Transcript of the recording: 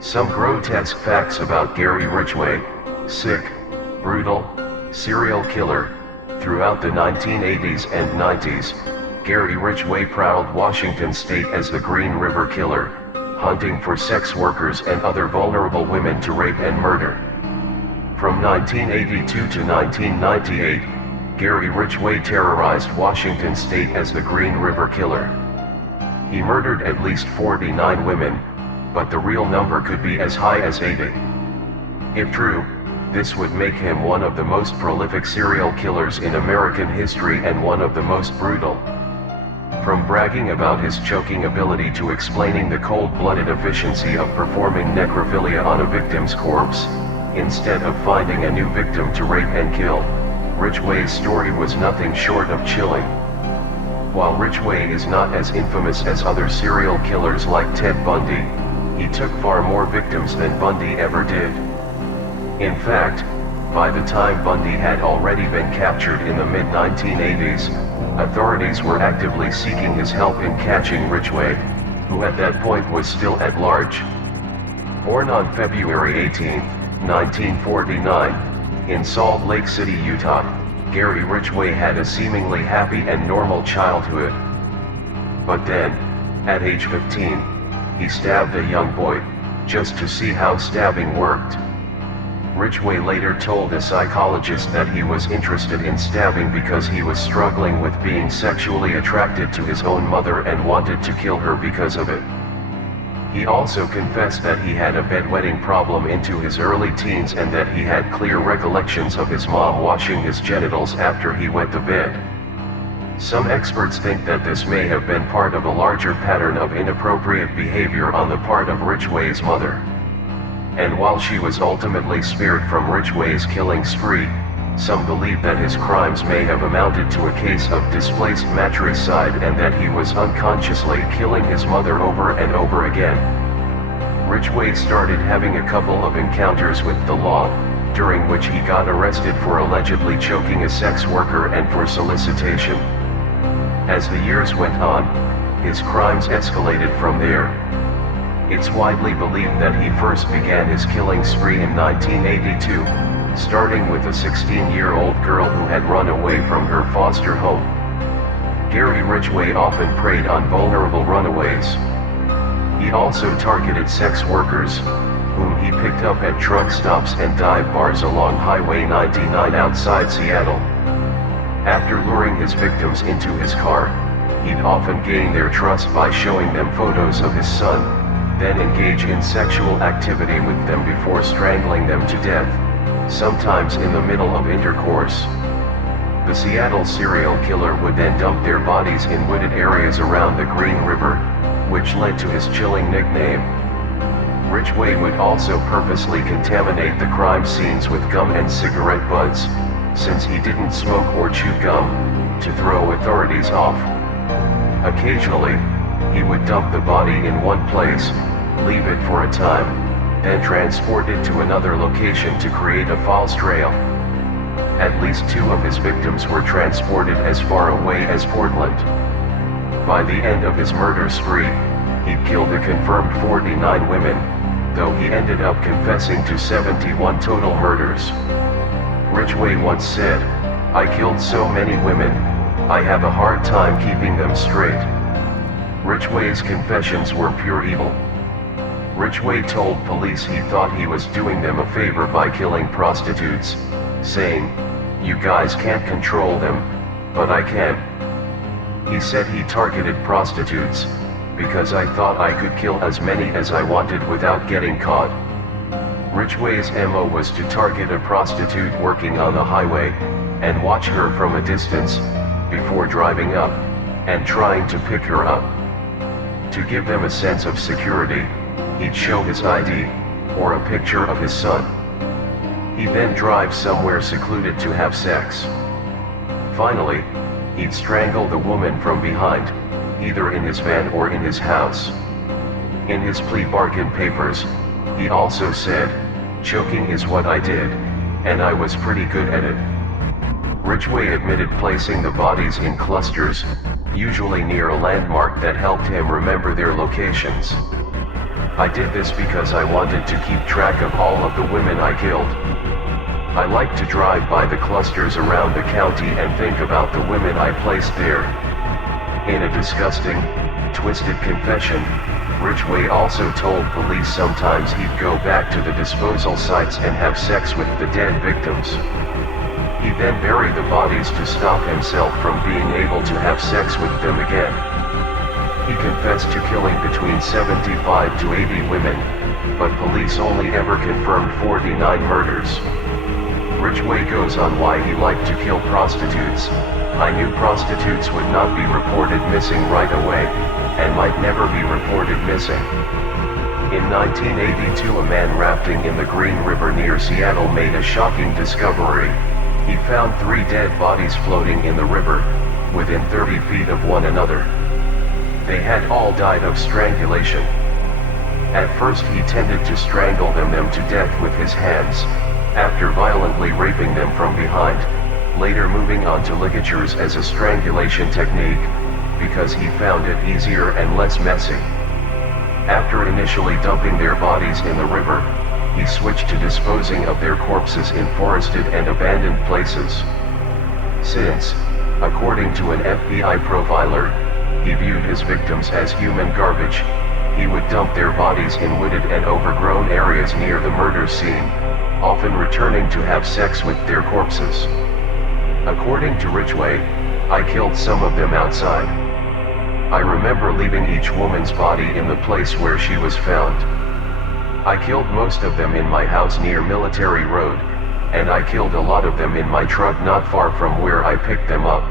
Some grotesque facts about Gary Ridgway: sick, brutal, serial killer. Throughout the 1980s and 90s, Gary Ridgway prowled Washington state as the Green River Killer, hunting for sex workers and other vulnerable women to rape and murder. From 1982 to 1998, Gary Ridgway terrorized Washington state as the Green River Killer. He murdered at least 49 women, but the real number could be as high as 80. If true, this would make him one of the most prolific serial killers in American history and one of the most brutal. From bragging about his choking ability to explaining the cold-blooded efficiency of performing necrophilia on a victim's corpse, instead of finding a new victim to rape and kill, Ridgway's story was nothing short of chilling. While Ridgway is not as infamous as other serial killers like Ted Bundy, he took far more victims than Bundy ever did. In fact, by the time Bundy had already been captured in the mid-1980s, authorities were actively seeking his help in catching Ridgway, who at that point was still at large. Born on February 18, 1949, in Salt Lake City, Utah, Gary Ridgway had a seemingly happy and normal childhood. But then, at age 15, he stabbed a young boy, just to see how stabbing worked. Ridgway later told a psychologist that he was interested in stabbing because he was struggling with being sexually attracted to his own mother and wanted to kill her because of it. He also confessed that he had a bedwetting problem into his early teens and that he had clear recollections of his mom washing his genitals after he wet the bed. Some experts think that this may have been part of a larger pattern of inappropriate behavior on the part of Ridgway's mother. And while she was ultimately spared from Ridgway's killing spree, some believe that his crimes may have amounted to a case of displaced matricide and that he was unconsciously killing his mother over and over again. Ridgway started having a couple of encounters with the law, during which he got arrested for allegedly choking a sex worker and for solicitation. As the years went on, his crimes escalated from there. It's widely believed that he first began his killing spree in 1982, starting with a 16-year-old girl who had run away from her foster home. Gary Ridgway often preyed on vulnerable runaways. He also targeted sex workers, whom he picked up at truck stops and dive bars along Highway 99 outside Seattle. After luring his victims into his car, he'd often gain their trust by showing them photos of his son, then engage in sexual activity with them before strangling them to death, sometimes in the middle of intercourse. The Seattle serial killer would then dump their bodies in wooded areas around the Green River, which led to his chilling nickname. Ridgway would also purposely contaminate the crime scenes with gum and cigarette butts, since he didn't smoke or chew gum, to throw authorities off. Occasionally, he would dump the body in one place, leave it for a time, then transport it to another location to create a false trail. At least 2 of his victims were transported as far away as Portland. By the end of his murder spree, he'd killed a confirmed 49 women, though he ended up confessing to 71 total murders. Ridgway once said, "I killed so many women, I have a hard time keeping them straight." Ridgway's confessions were pure evil. Ridgway told police he thought he was doing them a favor by killing prostitutes, saying, "You guys can't control them, but I can." He said he targeted prostitutes, "because I thought I could kill as many as I wanted without getting caught." Ridgway's MO was to target a prostitute working on the highway, and watch her from a distance, before driving up, and trying to pick her up. To give them a sense of security, he'd show his ID, or a picture of his son. He'd then drive somewhere secluded to have sex. Finally, he'd strangle the woman from behind, either in his van or in his house. In his plea bargain papers, he also said, "Choking is what I did, and I was pretty good at it." Ridgway admitted placing the bodies in clusters, usually near a landmark that helped him remember their locations. I did this because I wanted to keep track of all of the women I killed. I like to drive by the clusters around the county and think about the women I placed there. In a disgusting, twisted confession, Ridgway also told police sometimes he'd go back to the disposal sites and have sex with the dead victims. He then buried the bodies to stop himself from being able to have sex with them again. He confessed to killing between 75 to 80 women, but police only ever confirmed 49 murders. Ridgway goes on why he liked to kill prostitutes. I knew prostitutes would not be reported missing right away, and might never be reported missing. In 1982, a man rafting in the Green River near Seattle made a shocking discovery. He found 3 dead bodies floating in the river, within 30 feet of one another. They had all died of strangulation. At first he tended to strangle them to death with his hands, after violently raping them from behind, later moving on to ligatures as a strangulation technique, because he found it easier and less messy. After initially dumping their bodies in the river, he switched to disposing of their corpses in forested and abandoned places. Since, according to an FBI profiler, he viewed his victims as human garbage, he would dump their bodies in wooded and overgrown areas near the murder scene, often returning to have sex with their corpses. According to Ridgway, I killed some of them outside. I remember leaving each woman's body in the place where she was found. I killed most of them in my house near Military Road, and I killed a lot of them in my truck not far from where I picked them up.